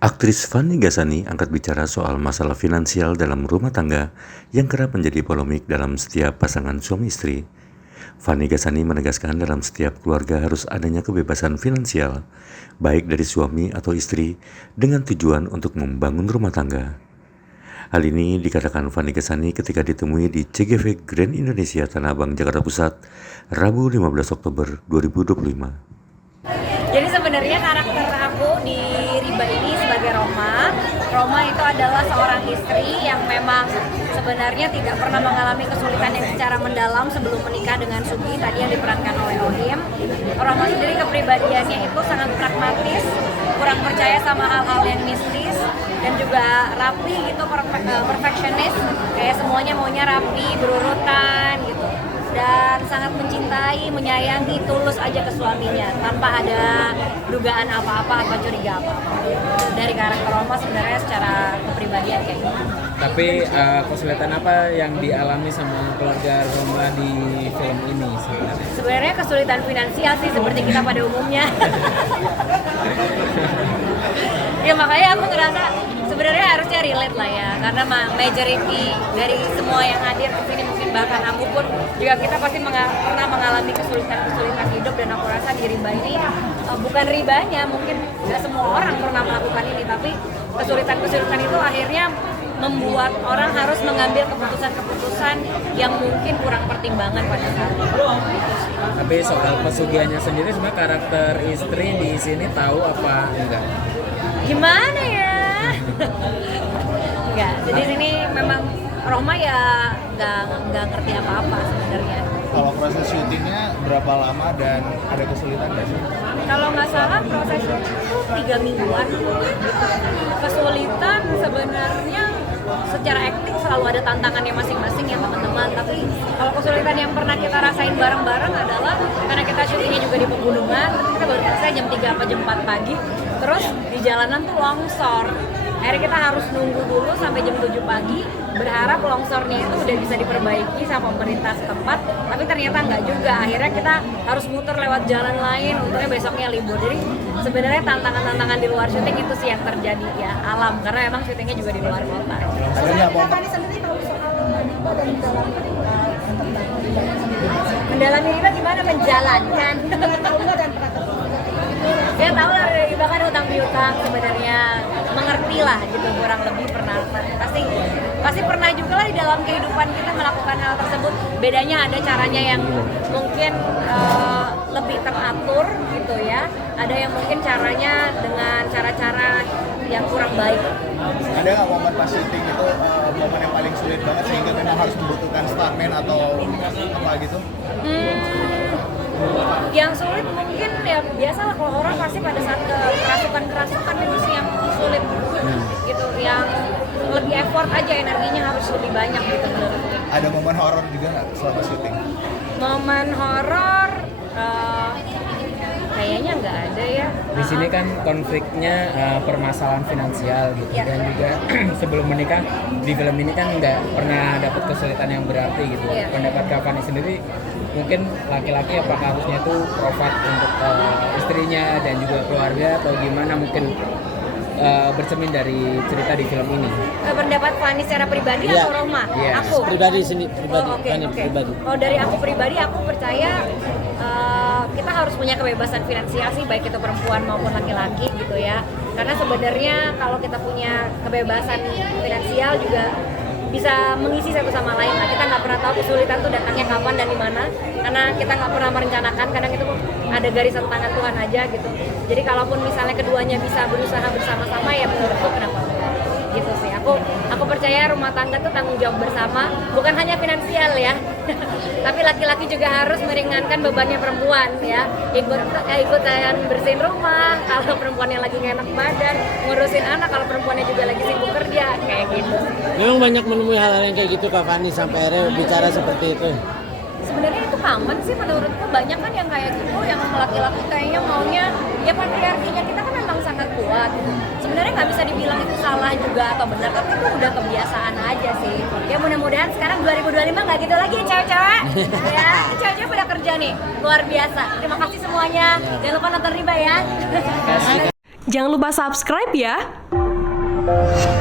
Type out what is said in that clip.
Aktris Fanny Gasani angkat bicara soal masalah finansial dalam rumah tangga yang kerap menjadi polemik dalam setiap pasangan suami istri. Fanny Gasani menegaskan dalam setiap keluarga harus adanya kebebasan finansial, baik dari suami atau istri, dengan tujuan untuk membangun rumah tangga. Hal ini dikatakan Fanny Gasani ketika ditemui di CGV Grand Indonesia Tanah Abang, Jakarta Pusat, Rabu 15 Oktober 2025. Jadi sebenarnya karakter aku di Riba ini sebagai Roma. Roma itu adalah seorang istri yang memang sebenarnya tidak pernah mengalami kesulitan yang secara mendalam sebelum menikah dengan Sugi tadi yang diperankan oleh Ohim. Roma sendiri kepribadiannya itu sangat pragmatis, kurang percaya sama hal-hal yang mistis, dan juga rapi gitu, perfeksionis, kayak semuanya maunya rapi, berurutan gitu. Dan sangat mencintai, menyayangi, tulus aja ke suaminya tanpa ada dugaan apa-apa atau curiga apa-apa. Dari karakter Roma sebenarnya secara kepribadian kayak gitu. Tapi kesulitan apa yang dialami sama keluarga Roma di film ini sebenarnya? Sebenarnya kesulitan finansial sih seperti kita pada umumnya. Ya makanya aku ngerasa sebenarnya harusnya relate lah ya, karena majority dari semua yang hadir di sini, mungkin bahkan aku pun juga kita pasti pernah mengalami kesulitan hidup, dan aku rasa di Riba ini bukan ribanya, mungkin nggak semua orang pernah melakukan ini, tapi kesulitan itu akhirnya membuat orang harus mengambil keputusan-keputusan yang mungkin kurang pertimbangan pada saat itu. Tapi soal pesugihannya sendiri, sebenarnya karakter istri di sini tahu apa enggak? Gimana ya? Enggak, jadi sini memang Roma ya nggak ngerti apa-apa sebenarnya. Kalau proses syutingnya berapa lama dan ada kesulitan nggak sih? Kalau nggak salah proses syuting itu 3 mingguan. Kesulitan sebenarnya secara acting selalu ada tantangannya masing-masing ya teman-teman. Tapi kalau kesulitan yang pernah kita rasain bareng-bareng adalah karena kita syutingnya juga di pegunungan, kita baru selesai jam 3 apa jam 4 pagi. Terus di jalanan tuh longsor. Akhirnya kita harus nunggu dulu sampai jam 7 pagi, berharap longsornya itu udah bisa diperbaiki sama pemerintah setempat, tapi ternyata nggak juga. Akhirnya kita harus muter lewat jalan lain, untungnya besoknya libur. Jadi sebenarnya tantangan-tantangan di luar syuting itu sih yang terjadi ya, alam, karena emang syutingnya juga di luar kota. Fanny sendiri tahu soal Riba dan Mendalami Riba gimana menjalankan? tahu nggak dan pernah ketemu? Ya tahu lah, Riba kan utang piutang sebenarnya, mengerti lah gitu, kurang lebih pernah, pasti pernah juga lah di dalam kehidupan kita melakukan hal tersebut. Bedanya ada caranya yang mungkin lebih teratur gitu ya, ada yang mungkin caranya dengan cara-cara yang kurang baik. Ada nggak momen pas syuting itu momen yang paling sulit banget sehingga memang harus membutuhkan stuntman atau apa gitu? Yang sulit mungkin ya biasalah, kalau orang pasti pada saat kerasukan itu sih yang sulit gitu, yang lebih effort aja, energinya harus lebih banyak gitu menurutku. Ada momen horor juga nggak selama syuting? Momen horor kayaknya nggak ada ya. Di sini kan konfliknya permasalahan finansial gitu, Ya. dan juga sebelum menikah di film ini kan nggak pernah dapat kesulitan yang berarti gitu. Ya. Pendapat Kak Fanny sendiri, mungkin laki-laki apakah harusnya itu provide untuk istrinya dan juga keluarga, atau gimana mungkin bercermin dari cerita di film ini? Pendapat Fanny secara pribadi Iya. atau Roma? Iya. Aku Pribadi sini, pribadi, Oh, oke. Fanny pribadi. Kalau dari aku pribadi, aku percaya kita harus punya kebebasan finansial sih, baik itu perempuan maupun laki-laki gitu ya. Karena sebenarnya kalau kita punya kebebasan finansial juga bisa mengisi satu sama lain lah. Kita nggak pernah tahu kesulitan tuh datangnya kapan dan di mana, karena kita nggak pernah merencanakan. Kadang itu ada garisan tangan Tuhan aja gitu. Jadi kalaupun misalnya keduanya bisa berusaha bersama-sama, ya menurutku kenapa enggak gitu sih. Aku percaya rumah tangga tuh tanggung jawab bersama, bukan hanya finansial ya. Tapi laki-laki juga harus meringankan bebannya perempuan ya. Ikutan bersihin rumah kalau perempuannya lagi nggak enak badan, ngurusin anak kalau perempuannya juga lagi sibuk kerja, kayak gitu. Memang banyak menemui hal-hal yang kayak gitu Kak Fanny sampai akhirnya bicara seperti itu. Sebenarnya itu common sih menurutku, banyak kan yang kayak gitu, yang laki-laki kayaknya maunya ya patriarkinya kita kan memang sangat kuat gitu. Sebenarnya nggak bisa dibilang itu salah juga atau benar, tapi itu udah kebiasaan aja sih. Ya mudah-mudahan sekarang 2025 nggak gitu lagi ya cewek-cewek. Ya, cewek-cewek pada kerja nih, luar biasa. Terima kasih semuanya. Jangan lupa nonton Riba ya. Jangan lupa subscribe ya. Mbak.